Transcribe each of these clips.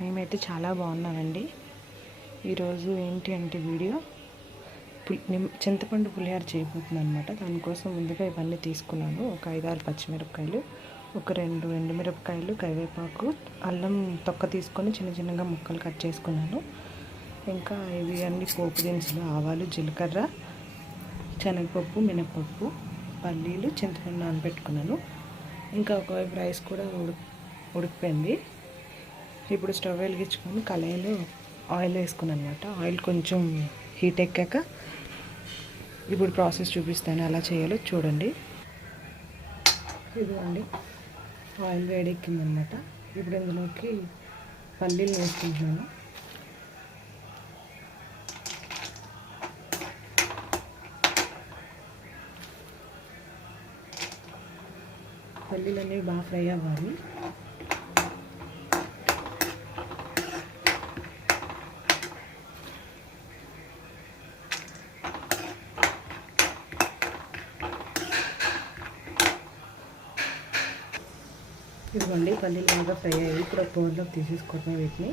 మేమైతే చాలా బాగున్నామండి. ఈరోజు ఏంటి అంటే వీడియో? పులి చింతపండు పులిహార చేయబోతున్నాను అనమాట దానికోసం ముందుగా ఇవన్నీ తీసుకున్నాను. ఒక ఐదారు పచ్చిమిరపకాయలు ఒక రెండు ఎండుమిరపకాయలు కరివేపాకు అల్లం తొక్క తీసుకొని చిన్న చిన్నగా ముక్కలు కట్ చేసుకున్నాను. ఇంకా ఇవి అన్ని పోపు దినుసులు ఆవాలు జీలకర్ర శనగపప్పు మినపప్పు పల్లీలు చింతపండు నానబెట్టుకున్నాను. ఇంకా ఒకవైపు రైస్ కూడా ఉడి ఉడికిపోయింది. ఇప్పుడు స్టవ్ వెలిగించుకొని కళాయిలో ఆయిల్ వేసుకున్నాను అనమాట ఆయిల్ కొంచెం హీట్ ఎక్కాక ఇప్పుడు ప్రాసెస్ చూపిస్తాను ఎలా చేయాలో చూడండి. ఇదిగోండి ఆయిల్ వేడెక్కిందనమాట. ఇప్పుడు ఇందులోకి పల్లీలు వేసుకుంటున్నాను. పల్లీలు అనేవి బాగా ఫ్రై అవ్వాలి. ఇదిగోండి పల్లీలు బాగా ఫ్రై అయ్యి ఇప్పుడు ఒక బౌల్లోకి తీసేసుకోవటమే వీటిని.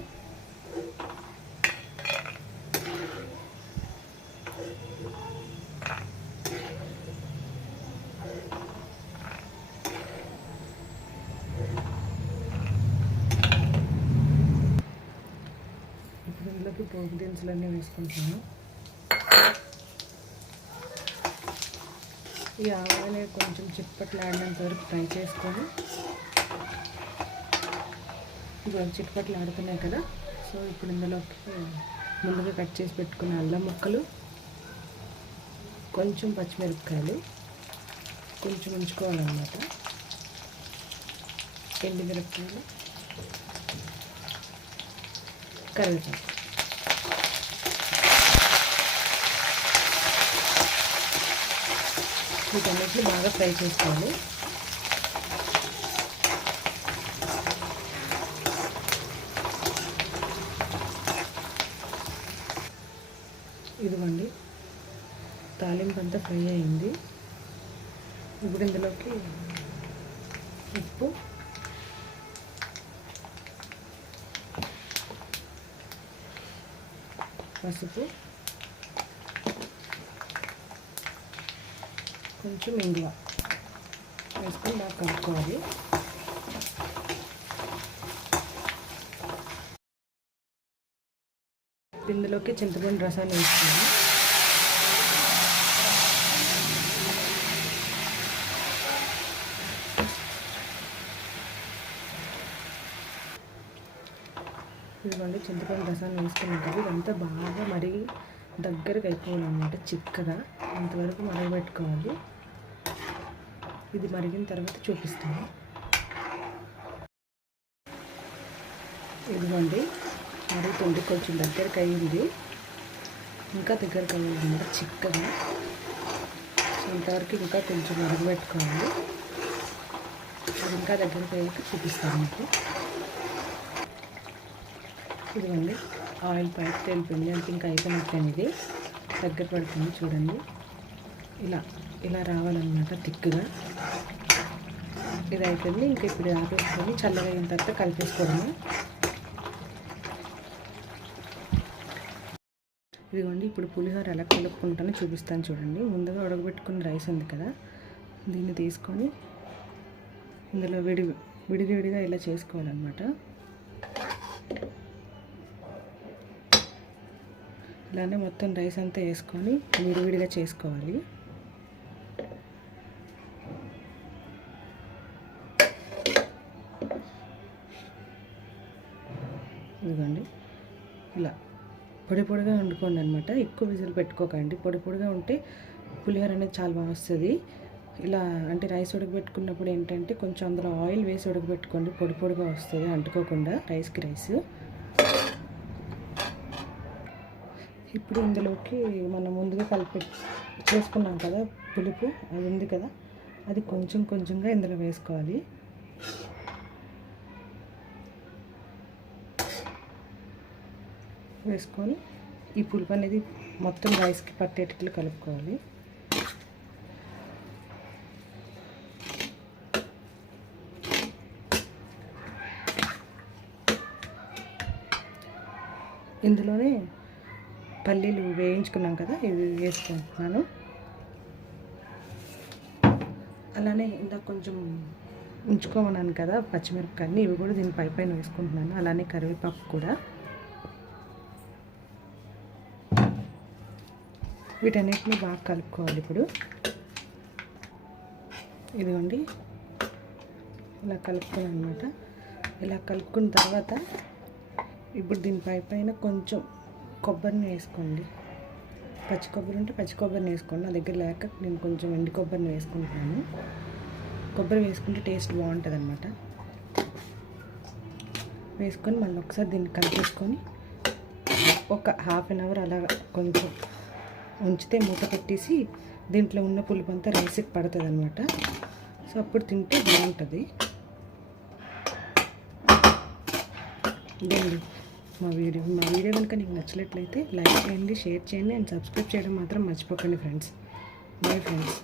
ఇప్పుడు ఇందులోకి పోపు దినుసులన్నీ వేసుకుంటాను. ఈ ఆవాలనే కొంచెం చిప్పట్లాడినంత వరకు ఫ్రై చేసుకొని ఇవాళ చిట్పట్లు ఆడుతున్నాయి కదా. సో ఇప్పుడు ఇందులోకి ముందుగా కట్ చేసి పెట్టుకున్న అల్లం ముక్కలు కొంచెం పచ్చిమిరపకాయలు కొంచెం ఉంచుకోవాలన్నమాట. ఎండు మిరపకాయలు కరివేపాకు. వీటన్నిటిని బాగా ఫ్రై చేసుకోవాలి. ఇదిగోండి. తాలింపు అంతా ఫ్రై అయింది. ఇప్పుడు ఇందులోకి ఉప్పు. పసుపు. కొంచెం ఇంగువ. వేసుకొని బాగా కలుపుకోవాలి. ఇందులోకి చింతపండు రసాన్ని వేసుకున్నాను ఇదిగోండి చింతపండు రసాన్ని వేసుకున్నాం కదా ఇదంతా బాగా మరీ దగ్గరకు అయిపోవాలన్నమాట చిక్కగా. అంతవరకు మరగబెట్టుకోవాలి. ఇది మరిగిన తర్వాత చూపిస్తాను. ఇదిగోండి మరుగుతుంది కొంచెం దగ్గరకు అయ్యింది ఇంకా దగ్గరకు అయ్యిందన్నమాట చిక్కగా. సో ఇంతవరకు ఇంకా కొంచెం మరగబెట్టుకోవాలి అది ఇంకా దగ్గరకు అయ్యాక చూపిస్తాను మీకు. ఇదిగోండి ఆయిల్ పైకి తెలిపింది అంటే ఇంకా అయిపోయినట్లేని ఇది దగ్గర పడుతుంది చూడండి. ఇలా ఇలా రావాలన్నమాట తిక్కుగా ఇది అయిపోయింది. ఇంకా ఇప్పుడు ఆపేసుకొని చల్లగా అయిన తర్వాత కలిపేసుకోవడము. ఇదిగోండి ఇప్పుడు పులిహోర ఎలా కలుపుకుంటానో చూపిస్తాను చూడండి. ముందుగా ఉడకబెట్టుకున్న రైస్ ఉంది కదా దీన్ని తీసుకొని ఇందులో విడి విడివిడిగా ఇలా చేసుకోవాలన్నమాట. ఇలానే మొత్తం రైస్ అంతా వేసుకొని విడివిడిగా చేసుకోవాలి. ఇదిగోండి. పొడి పొడిగా వండుకోండి అనమాట ఎక్కువ విజిల్ పెట్టుకోకండి. పొడి పొడిగా ఉంటే పులిహోర అనేది చాలా బాగా వస్తుంది. ఇలా అంటే రైస్ ఉడకబెట్టుకున్నప్పుడు ఏంటంటే కొంచెం అందులో ఆయిల్ వేసి ఉడకబెట్టుకోండి. పొడి పొడిగా వస్తుంది అంటుకోకుండా రైస్కి రైస్. ఇప్పుడు ఇందులోకి మనం ముందుగా కలిపి చేసుకున్నాం కదా పులుపు అది ఉంది కదా. అది కొంచెం కొంచెంగా ఇందులో వేసుకోవాలి. వేసుకొని ఈ పులుపు అనేది మొత్తం రైస్కి పట్టేటట్లు కలుపుకోవాలి. ఇందులోనే పల్లీలు వేయించుకున్నాం కదా ఇవి వేసుకుంటున్నాను. అలానే ఇందాక కొంచెం ఉంచుకోమన్నాను కదా పచ్చిమిరపకాయని ఇవి కూడా దీని పై పైన వేసుకుంటున్నాను. అలానే కరివేపాకు కూడా. వీటన్నిటిని బాగా కలుపుకోవాలి ఇప్పుడు. ఇదిగోండి. ఇలా కలుపుకోవాలి అనమాట ఇలా కలుపుకున్న తర్వాత ఇప్పుడు దీని పై పైన కొంచెం కొబ్బరిని వేసుకోండి. పచ్చి కొబ్బరి ఉంటే పచ్చి కొబ్బరిని వేసుకోండి. నా దగ్గర లేక నేను కొంచెం ఎండి కొబ్బరిని వేసుకుంటున్నాను. కొబ్బరి వేసుకుంటే టేస్ట్ బాగుంటుంది అనమాట వేసుకొని మళ్ళీ ఒకసారి దీన్ని కలిపేసుకొని ఒక హాఫ్ అన్ అవర్ అలా కొంచెం ఉంచితే మూత పెట్టేసి దీంట్లో ఉన్న పులుపు అంతా రైస్కి పడుతుంది అనమాట సో అప్పుడు తింటే బాగుంటుంది. ఇదండి మా వీడియో. మా వీడియో కనుక నీకు నచ్చినట్లయితే లైక్ చేయండి షేర్ చేయండి అండ్ సబ్స్క్రైబ్ చేయడం మాత్రం మర్చిపోకండి ఫ్రెండ్స్. Bye friends.